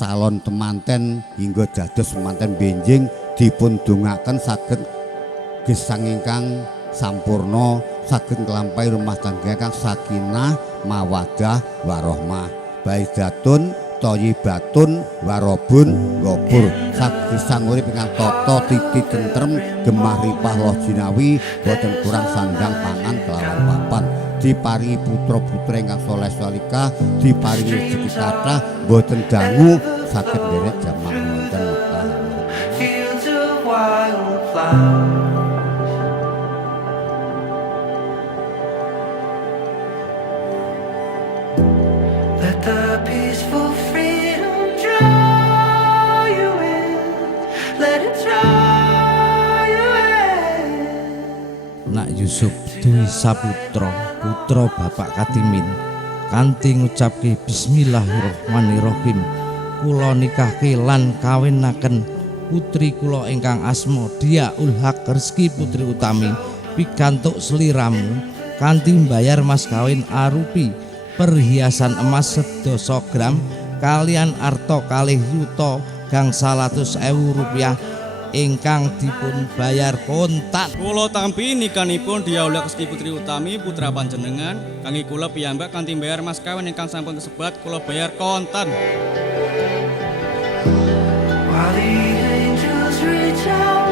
calon temanten hingga dados temanten benjing dipun dongaaken saged gesang ingkang sampurna saged nglampahi rumah tangga ingkang sakinah mawaddah warahmah baidatun thayyibatun warabun gopur saged gesang urip ingkang tata titi tentrem gemah ripah loh jinawi boten kurang sandang pangan kelawan papan diparingi putra-putra ingkang saleh salihah diparingi rezeki kathah boten dangu saged nderek jamak wonten Mekah. Fields of wildflowers. Let the peaceful freedom draw you in. Let it draw you in. Nak Yusuf duwi saputra, putra Bapak Katimin. Kanthi ngucapke bismillahirrahmanirrahim. Kula nikahke lan kawinaken putri kula ingkang asma Dhiya Yusup Rezeki Putri Utami pikantuk sliramu kanthi mbayar mas kawin arupi perhiasan emas 10 gram kalian arta kalih yuta gangsal atus ewu rupiah ingkang dipun bayar kontan. Kula tampi nikanipun Dhiya Yusup Rezeki Putri Utami putra panjenengan kangge kula piyambak kanthi mbayar mas kawin ingkang sampun kasebat kula bayar kontan. While the angels reach out